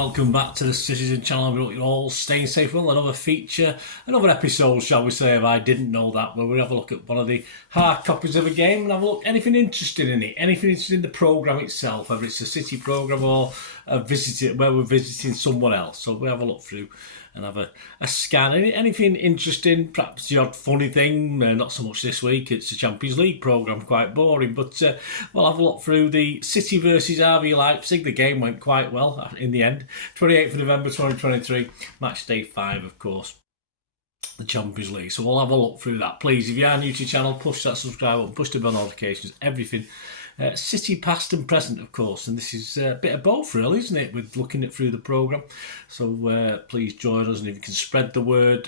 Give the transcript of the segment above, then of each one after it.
welcome back to the Citizen channel. We hope you're all staying safe. Well, another feature, another episode, shall we say, of I Didn't Know That, where we have a look at one of the hard copies of a game and have a look, anything interesting in it, anything interesting in the programme itself, whether it's a City programme or where we're visiting someone else. So we have a look through and have a scan. Anything interesting, perhaps the odd funny thing, not so much this week, it's a Champions League programme, quite boring, but we'll have a look through the City versus RB Leipzig. The game went quite well in the end. 28th of November 2023, match day 5, of course, the Champions League. So we'll have a look through that. Please, if you are new to the channel, push that subscribe button, push the bell notifications, everything. City past and present, of course, and this is a bit of both, really, isn't it, with looking at through the programme. So please join us, and if you can spread the word.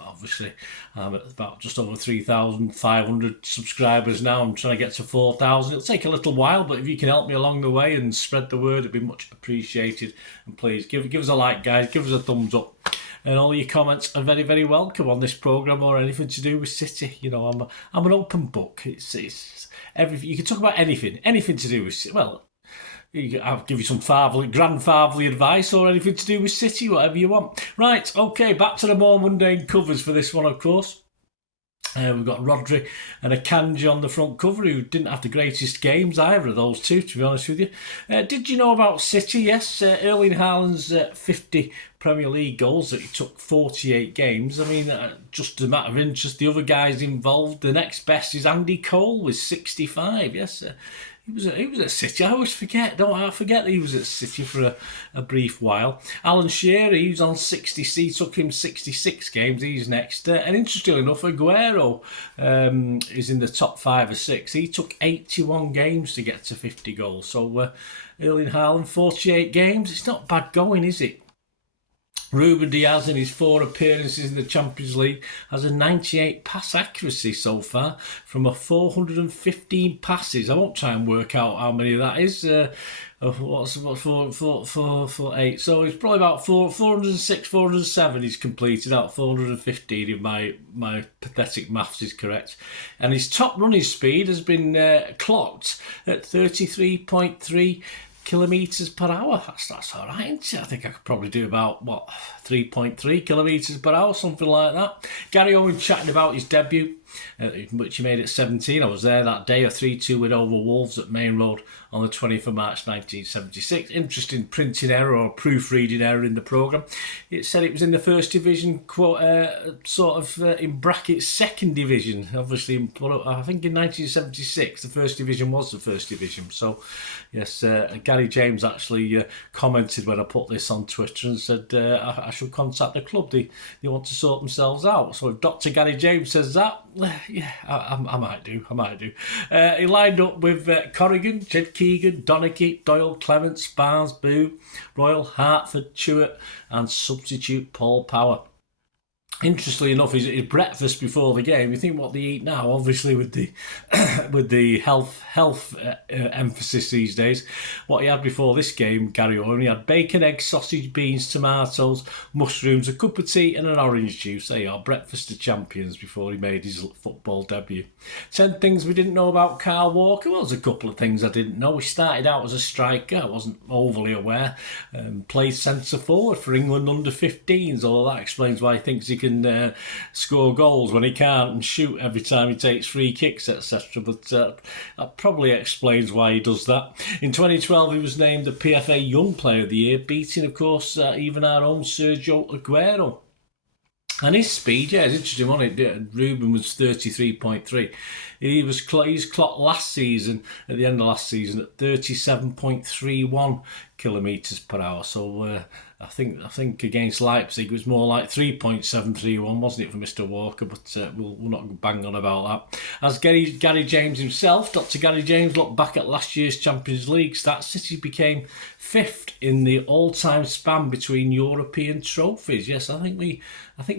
Obviously I'm at about just over 3,500 subscribers now. I'm trying to get to 4,000. It'll take a little while, but if you can help me along the way and spread the word, it'd be much appreciated. And please give us a like, guys, give us a thumbs up. And all your comments are very, very welcome on this programme or anything to do with City. You know, I'm an open book. It's everything. You can talk about anything to do with City. Well, I'll give you some grandfatherly advice or anything to do with City, whatever you want. Right, okay, back to the more mundane covers for this one, of course. We've got Rodri and Akanji on the front cover, who didn't have the greatest games, either of those two, to be honest with you. Did you know about City? Yes, Erling Haaland's 50 Premier League goals, that he took 48 games. I mean, just a matter of interest, the other guys involved, the next best is Andy Cole with 65. Yes, he was at City. I always forget. I forget that he was at City for a brief while. Alan Shearer, he's on 60. He took him 66 games. He's next. And interestingly enough, Aguero is in the top 5 or 6. He took 81 games to get to 50 goals. So Erling Haaland, 48 games. It's not bad going, is it? Ruben Diaz, in his 4 appearances in the Champions League, has a 98 pass accuracy so far from 415 passes. I won't try and work out how many that is. What's 448? So it's probably about 406, 407 he's completed out of 415 if my pathetic maths is correct. And his top running speed has been clocked at 33.3 kilometres per hour. That's all right, isn't it? I think I could probably do about 3.3 kilometres per hour, something like that. Gary Owen chatting about his debut, which he made at 17. I was there that day, a 3-2 win over Wolves at Main Road on the 20th of March 1976. Interesting printing error or proofreading error in the programme. It said it was in the first division, in brackets, second division. Obviously, I think in 1976, the first division was the first division. So, yes, Gary James actually commented when I put this on Twitter and said I should contact the club. They want to sort themselves out. So if Dr. Gary James says that, yeah, I might do. He lined up with Corrigan, Jed Keegan, Donachie, Doyle, Clements, Barnes, Boo, Royal, Hartford, Chewett and substitute Paul Power. Interestingly enough, his breakfast before the game. You think what they eat now, obviously with the health emphasis these days. What he had before this game, Gary Owen, he had bacon, eggs, sausage, beans, tomatoes, mushrooms, a cup of tea and an orange juice. There you are, breakfast of champions before he made his football debut. 10 things we didn't know about Kyle Walker. Well, there's a couple of things I didn't know. He started out as a striker. I wasn't overly aware. Played centre forward for England under 15s. Although that explains why he thinks he can score goals when he can't, and shoot every time he takes free kicks, etc. But that probably explains why he does that. In 2012, he was named the PFA Young Player of the Year, beating, of course, even our own Sergio Aguero. And his speed, yeah, it's interesting, wasn't it? Ruben was 33.3. He's clocked last season, at the end of last season, at 37.31 kilometres per hour. So I think against Leipzig it was more like 3.731, wasn't it, for Mr. Walker? But we'll not bang on about that. As Gary James himself, Dr. Gary James, looked back at last year's Champions League stats, City became 5th in the all-time span between European trophies. Yes, I think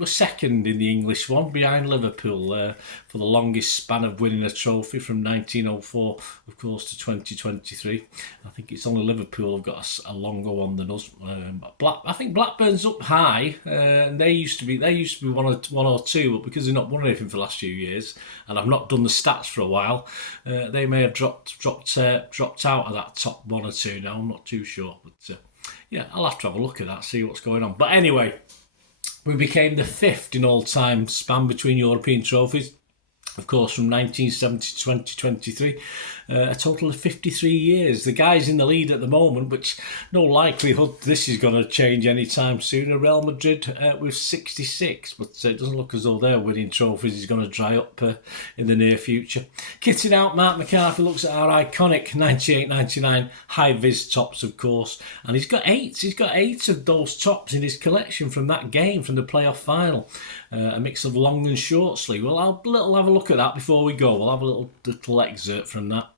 we're second in the English one, behind Liverpool for the longest span of winning a trophy from 1904, of course, to 2023. I think it's only Liverpool have got a longer one than us. I think Blackburn's up high, and they used to be one or two, but because they've not won anything for the last few years, and I've not done the stats for a while, they may have dropped out of that top 1 or 2 now. I'm not too sure, but yeah, I'll have to have a look at that, see what's going on. But anyway, we became the 5th in all-time span between European trophies. Of course, from 1970 to 2023, a total of 53 years. The guys in the lead at the moment, which no likelihood this is going to change anytime soon, are Real Madrid with 66, but it doesn't look as though their winning trophies is going to dry up in the near future. Kitting out, Marc McCarthy looks at our iconic 98-99 high-vis tops, of course, and he's got 8. He's got 8 of those tops in his collection from that game, from the playoff final. A mix of long and short sleeve. Well, I'll have a look at that before we go. We'll have a little excerpt from that.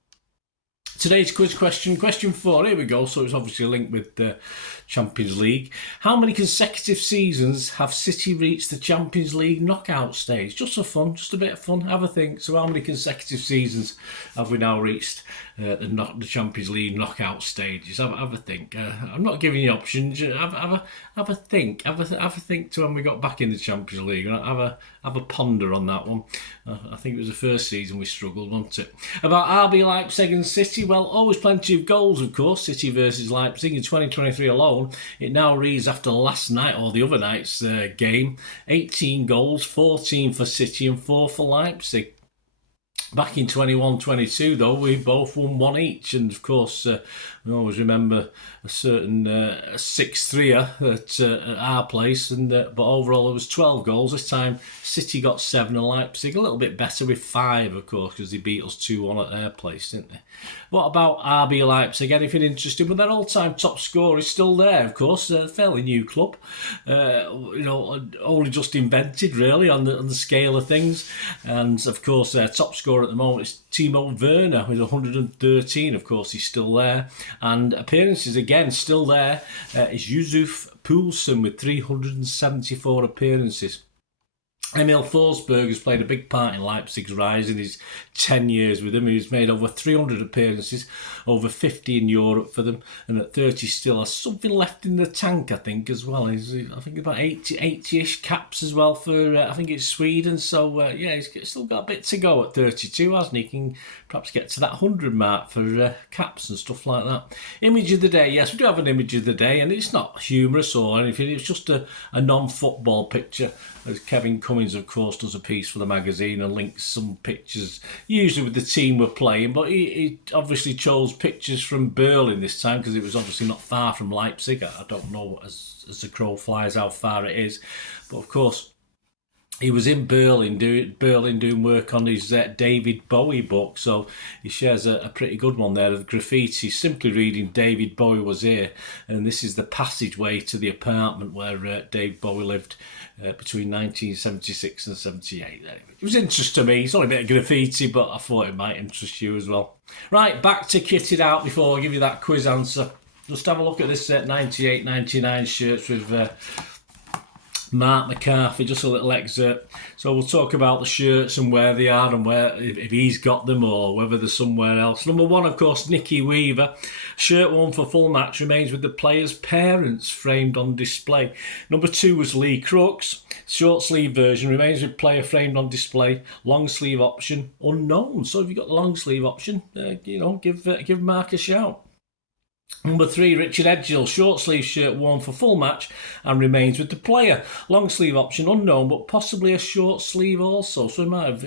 Today's quiz question 4. Here we go. So it's obviously linked with the Champions League. How many consecutive seasons have City reached the Champions League knockout stage? Just for fun, just a bit of fun. Have a think. So how many consecutive seasons have we now reached the Champions League knockout stages? Have a think. I'm not giving you options. Have a think. Have a think to when we got back in the Champions League. Have a ponder on that one. I think it was the first season we struggled, wasn't it? About RB Leipzig and City. Well, always plenty of goals, of course. City versus Leipzig in 2023 alone. It now reads, after last night or the other night's game, 18 goals, 14 for City and 4 for Leipzig. Back in 21-22, though, we both won 1 each, and of course, I always remember a certain 6-3 at our place, and but overall there was 12 goals. This time, City got 7 and Leipzig a little bit better with 5, of course, because they beat us 2-1 at their place, didn't they? What about RB Leipzig? Anything interesting? Well, their all-time top scorer is still there, of course. A fairly new club, only just invented really on the scale of things, and of course their top scorer at the moment is Timo Werner with 113. Of course, he's still there, and appearances again still there is Yusuf Poulsen with 374 appearances. Emil Forsberg has played a big part in Leipzig's rise in his 10 years with them. He's made over 300 appearances, over 50 in Europe for them, and at 30 still has something left in the tank, I think, as well. I think about 80-ish caps as well for, I think it's Sweden. So, he's still got a bit to go at 32, hasn't he? He can perhaps get to that 100 mark for caps and stuff like that. Image of the day. Yes, we do have an image of the day, and it's not humorous or anything. It's just a non-football picture. As Kevin Cummins, of course, does a piece for the magazine and links some pictures, usually with the team we're playing, but he obviously chose pictures from Berlin this time because it was obviously not far from Leipzig. I don't know as the crow flies how far it is, but of course he was in Berlin doing work on his David Bowie book, so he shares a pretty good one there of graffiti, simply reading David Bowie was here, and this is the passageway to the apartment where David Bowie lived between 1976 and 78. It was interesting to me. It's only a bit of graffiti, but I thought it might interest you as well. Right, back to kit it out before I give you that quiz answer. Just have a look at this 98-99 shirts with Marc McCarthy, just a little excerpt. So we'll talk about the shirts and where they are and where if he's got them or whether they're somewhere else. Number 1, of course, Nicky Weaver. Shirt worn for full match remains with the player's parents framed on display. Number 2 was Lee Crooks. Short sleeve version remains with player framed on display. Long sleeve option unknown. So if you've got the long sleeve option, give Marc a shout. Number 3, Richard Edgill, short sleeve shirt worn for full match and remains with the player. Long sleeve option unknown, but possibly a short sleeve also. So we might have,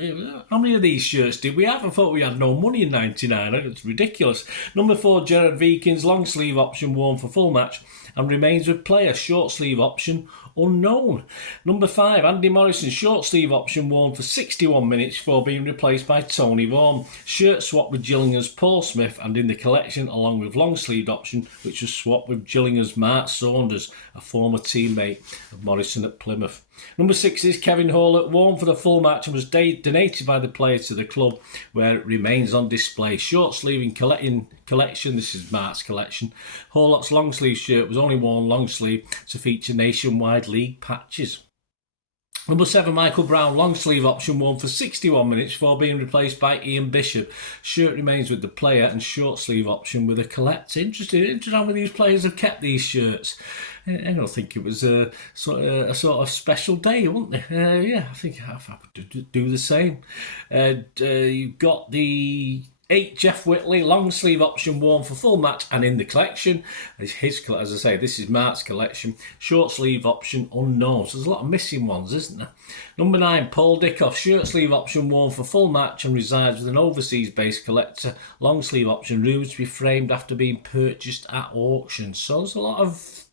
how many of these shirts did we have? I thought we had no money in 99. It's ridiculous. Number 4, Gerard Vikings, long sleeve option worn for full match and remains with player. Short sleeve option unknown. Number 5, Andy Morrison, short sleeve option worn for 61 minutes before being replaced by Tony Vaughan. Shirt swapped with Gillinger's Paul Smith and in the collection along with long sleeved option which was swapped with Gillinger's Mark Saunders, a former teammate of Morrison at Plymouth. Number 6 is Kevin Howlett, worn for the full match and was donated by the player to the club where it remains on display. Short sleeve in collection, this is Mark's collection. Howlett's long sleeve shirt was only worn long sleeve to feature nationwide league patches. Number 7, Michael Brown, long sleeve option worn for 61 minutes before being replaced by Ian Bishop. Shirt remains with the player and short sleeve option with a collector. Interesting how many of these players have kept these shirts. I don't think it was a sort of special day, wasn't it? I think I would do the same. You've got the 8, Jeff Whitley, long sleeve option worn for full match and in the collection. As I say, this is Marc's collection. Short sleeve option unknown. So there's a lot of missing ones, isn't there? Number 9, Paul Dickoff, shirt sleeve option worn for full match and resides with an overseas-based collector. Long sleeve option, rumoured to be framed after being purchased at auction. So there's a lot of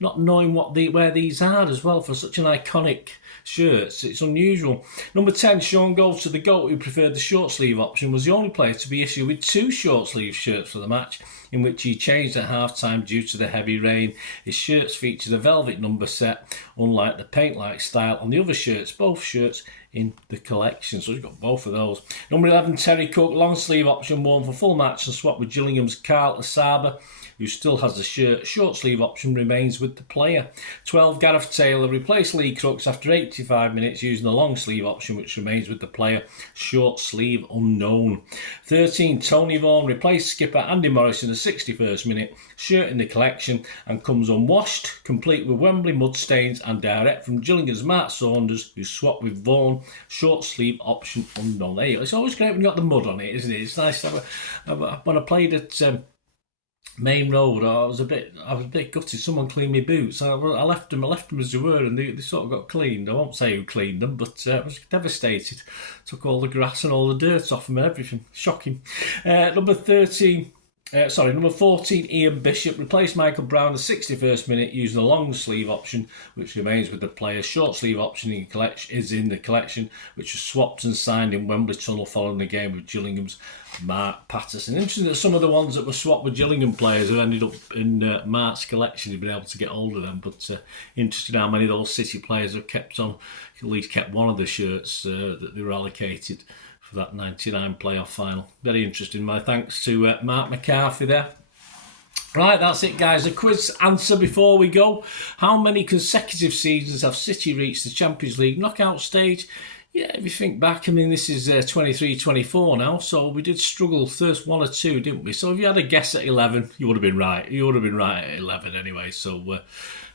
not knowing where these are as well for such an iconic shirts. It's unusual. Number 10, Sean Gold, to the GOAT, who preferred the short sleeve option, was the only player to be issued with 2 short sleeve shirts for the match, in which he changed at half time due to the heavy rain. His shirts featured a velvet number set, unlike the paint-like style on the other shirts, both shirts in the collection. So we've got both of those. Number 11, Terry Cook, long sleeve option worn for full match and swapped with Gillingham's Carl Asaba, who still has the shirt. Short sleeve option remains with the player. 12, Gareth Taylor replaced Lee Crooks after 85 minutes using the long sleeve option, which remains with the player. Short sleeve unknown. 13, Tony Vaughan replaced skipper Andy Morris in the 61st minute. Shirt in the collection and comes unwashed, complete with Wembley mud stains and direct from Gillingham's Mark Saunders, who swapped with Vaughan. Short sleeve option unknown. There you go. It's always great when you got the mud on it, isn't it? It's nice to have when I played at Main Road, I was a bit gutted. Someone cleaned my boots. I left them as they were, and they sort of got cleaned. I won't say who cleaned them, but I was devastated. Took all the grass and all the dirt off them and everything. Shocking. Number 14, Ian Bishop replaced Michael Brown in the 61st minute using the long sleeve option, which remains with the player. Short sleeve option is in the collection, which was swapped and signed in Wembley Tunnel following the game with Gillingham's Marc Patterson. Interesting that some of the ones that were swapped with Gillingham players have ended up in Marc's collection. He's been able to get hold of them, but interesting how many of those City players have kept on, at least kept one of the shirts that they were allocated for that 99 playoff final. Very interesting. My thanks to Mark McCarthy there. Right, that's it, guys. A quiz answer before we go. How many consecutive seasons have City reached the Champions League knockout stage? Yeah, if you think back, I mean, this is 23-24 now, so we did struggle first 1 or 2, didn't we? So if you had a guess at 11, you would have been right. You would have been right at 11 anyway, so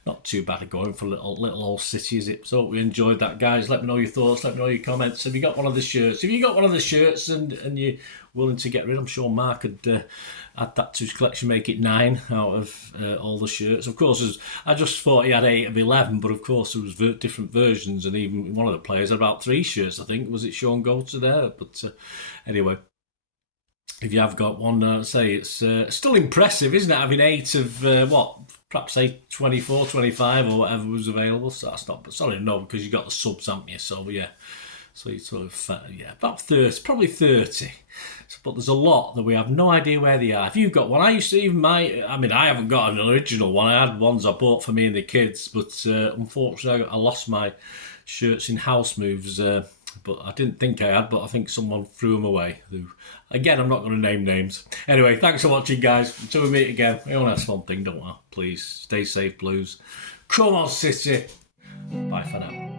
not too bad at going for little old City, is it? So we enjoyed that, guys. Let me know your thoughts. Let me know your comments. Have you got one of the shirts? If you got one of the shirts and you're willing to get rid, I'm sure Mark could add that to his collection, make it 9 out of all the shirts. Of course, I just thought he had 8 of 11, but of course there was different versions, and even one of the players had about 3 shirts, I think. Was it Sean Goldster there? But anyway, if you have got one, I'd say it's still impressive, isn't it? Having 8 of perhaps say 24, 25 or whatever was available. So that's not, but sorry, no, because you got the subs, haven't you? So yeah, so you sort of about 30, probably 30. So, but there's a lot that we have no idea where they are. If you've got one, I used to even I haven't got an original one. I had ones I bought for me and the kids, but unfortunately I lost my shirts in house moves. But I didn't think I had, but I think someone threw them away. Again, I'm not going to name names. Anyway, thanks for watching, guys. Until we meet again, we only ask one thing, don't we? Please, stay safe, Blues. Come on, City. Bye for now.